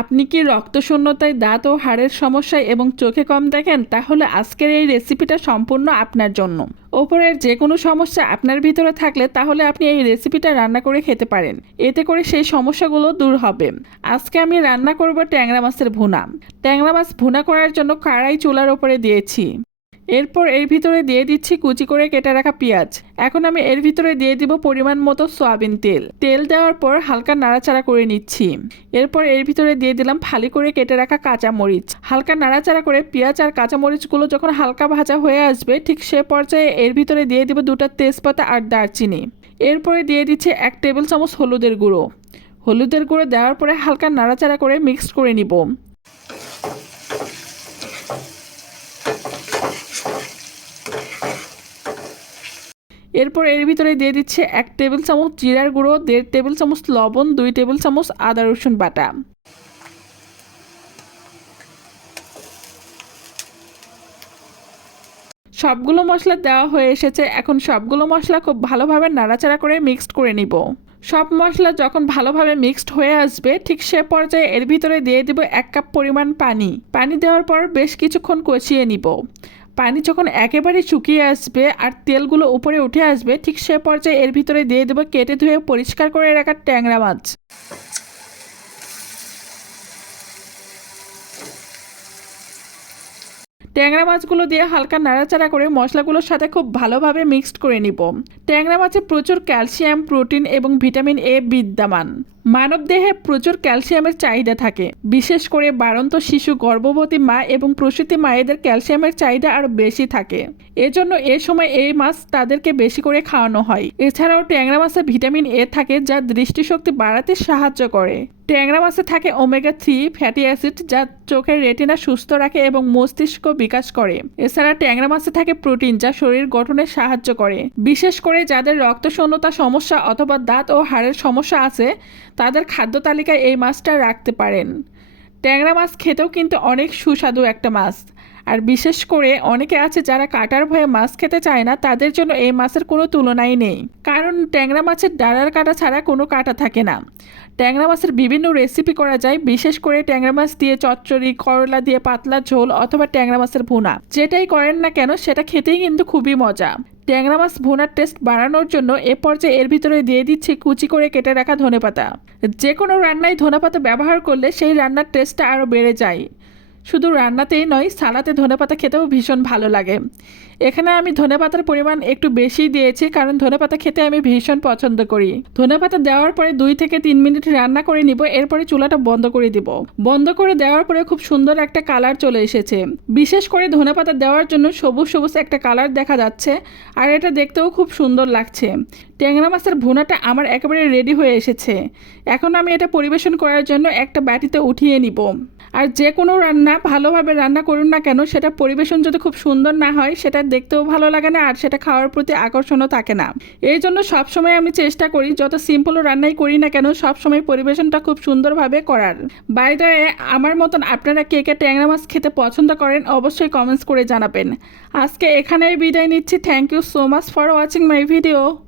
আপনি কি রক্তশূন্যতায় দাঁত ও হাড়ের সমস্যায় এবং চোখে কম দেখেন? তাহলে আজকের এই রেসিপিটা সম্পূর্ণ আপনার জন্য। ওপরের যে কোনো সমস্যা আপনার ভিতরে থাকলে তাহলে আপনি এই রেসিপিটা রান্না করে খেতে পারেন। এতে করে সেই সমস্যাগুলো দূর হবে। আজকে আমি রান্না করব ট্যাংরা মাছের ভুনা। ট্যাংরা মাছ ভুনা করার জন্য কাড়াই চুলার ওপরে দিয়েছি। এরপর এর ভিতরে দিয়ে দিচ্ছি কুচি করে কেটে রাখা পেঁয়াজ। এখন আমি এর ভিতরে দিয়ে দিব পরিমাণ মতো সয়াবিন তেল। তেল দেওয়ার পর হালকা নাড়াচাড়া করে নিচ্ছি। এরপর এর ভিতরে দিয়ে দিলাম ফালি করে কেটে রাখা কাঁচা মরিচ হালকা নাড়াচাড়া করে পেঁয়াজ আর কাঁচা মরিচগুলো যখন হালকা ভাজা হয়ে আসবে, ঠিক সে পর্যায়ে এর ভিতরে দিয়ে দিব দুটো তেজপাতা আর দারচিনি। এরপরে দিয়ে দিচ্ছি এক টেবিল চামচ হলুদের গুঁড়ো। হলুদের গুঁড়ো দেওয়ার পরে হালকা নাড়াচাড়া করে মিক্সড করে নিব। এরপর এর ভিতরে দিয়ে দিচ্ছে এক টেবিল চামচ জিরার গুঁড়ো, দেড় টেবিল চামচ লবণ, দুই টেবিল চামচ আদা, রসুন বাটা। সবগুলো মশলা দেওয়া হয়ে এসেছে। এখন সবগুলো মশলা খুব ভালোভাবে নাড়াচাড়া করে মিক্সড করে নিব। সব মশলা যখন ভালোভাবে মিক্সড হয়ে আসবে, ঠিক সে পর্যায়ে এর ভিতরে দিয়ে দিব এক কাপ পরিমাণ পানি। পানি দেওয়ার পর বেশ কিছুক্ষণ কষিয়ে নিব। পানি যখন একেবারে শুকিয়ে আসবে আর তেলগুলো উপরে উঠে আসবে, ঠিক সে পর্যায়ে এর ভিতরে দিয়ে দেবো কেটে ধুয়ে পরিষ্কার করে রাখা ট্যাংরা মাছ। ট্যাংরা মাছগুলো দিয়ে হালকা নাড়াচাড়া করে মশলাগুলোর সাথে খুব ভালোভাবে মিক্সড করে নিব। ট্যাংরা মাছে প্রচুর ক্যালসিয়াম, প্রোটিন এবং ভিটামিন এ বিদ্যমান। মানবদেহে প্রচুর ক্যালসিয়ামের চাহিদা থাকে। বিশেষ করে বাড়ন্ত শিশু, গর্ভবতী মা এবং প্রসূতি মায়েদের ক্যালসিয়ামের চাহিদা আরও বেশি থাকে। এজন্য এ সময় এই মাছ তাদেরকে বেশি করে খাওয়ানো হয়। এছাড়াও ট্যাংরা মাছে ভিটামিন এ থাকে যা দৃষ্টিশক্তি বাড়াতে সাহায্য করে। ট্যাংরা মাছে থাকে ওমেগা থ্রি ফ্যাটি অ্যাসিড যা চোখের রেটিনা সুস্থ রাখে এবং মস্তিষ্ক বিকাশ করে। এছাড়া ট্যাংরা মাছে থাকে প্রোটিন যা শরীর গঠনে সাহায্য করে। বিশেষ করে যাদের রক্তশূন্যতা সমস্যা অথবা দাঁত ও হাড়ের সমস্যা আছে তাদের খাদ্য তালিকায় এই মাছটা রাখতে পারেন। ট্যাংরা মাছ খেতেও কিন্তু অনেক সুস্বাদু একটা মাছ। আর বিশেষ করে অনেকে আছে যারা কাটার ভয়ে মাছ খেতে চায় না, তাদের জন্য এই মাছের কোনো তুলনাই নেই। কারণ ট্যাংরা মাছের ডাড়ার কাটা ছাড়া কোনো কাটা থাকে না। ট্যাংরা মাছের বিভিন্ন রেসিপি করা যায়, বিশেষ করে ট্যাংরা মাছ দিয়ে চচ্চড়ি, করলা দিয়ে পাতলা ঝোল অথবা ট্যাংরা মাছের ভুনা। যেটাই করেন না কেন, সেটা খেতেই কিন্তু খুবই মজা। ট্যাংরা মাছ ভুনার টেস্ট বাড়ানোর জন্য এ পর্যায়ে এর ভিতরে দিয়ে দিচ্ছে কুচি করে কেটে রাখা ধনেপাতা। যে কোনো রান্নায় ধনেপাতা ব্যবহার করলে সেই রান্নার টেস্টটা আরও বেড়ে যায়। শুধু রান্নাতেই নয়, সালাতে ধনেপাতা খেতেও ভীষণ ভালো লাগে। এখানে আমি ধনেপাতার পরিমাণ একটু বেশি দিয়েছি, কারণ ধনেপাতা খেতে আমি ভীষণ পছন্দ করি। ধনেপাতা দেওয়ার পরে দুই থেকে তিন মিনিট রান্না করে নিব, এরপরে চুলাটা বন্ধ করে দিব। বন্ধ করে দেওয়ার পরে খুব সুন্দর একটা কালার চলে এসেছে। বিশেষ করে ধনেপাতা দেওয়ার জন্য সবুজ সবুজ একটা কালার দেখা যাচ্ছে, আর এটা দেখতেও খুব সুন্দর লাগছে। ট্যাংরা মাছের ভুনাটা আমার একেবারে রেডি হয়ে এসেছে। এখন আমি এটা পরিবেশন করার জন্য একটা বাটিতে উঠিয়ে নিব। আর যে কোনো রান্না ভালোভাবে রান্না করুন না কেন, সেটা পরিবেশন যদি খুব সুন্দর না হয়, সেটা দেখতেও ভালো লাগে না আর সেটা খাওয়ার প্রতি আকর্ষণও থাকে না। এই জন্য সবসময় আমি চেষ্টা করি, যত সিম্পল রান্নাই করি না কেন, সবসময় পরিবেশনটা খুব সুন্দরভাবে করার। বাইরে আমার মতন আপনারা কে কে ট্যাংরা মাছ খেতে পছন্দ করেন, অবশ্যই কমেন্টস করে জানাবেন। আজকে এখানেই বিদায় নিচ্ছি। Thank you so much for watching my video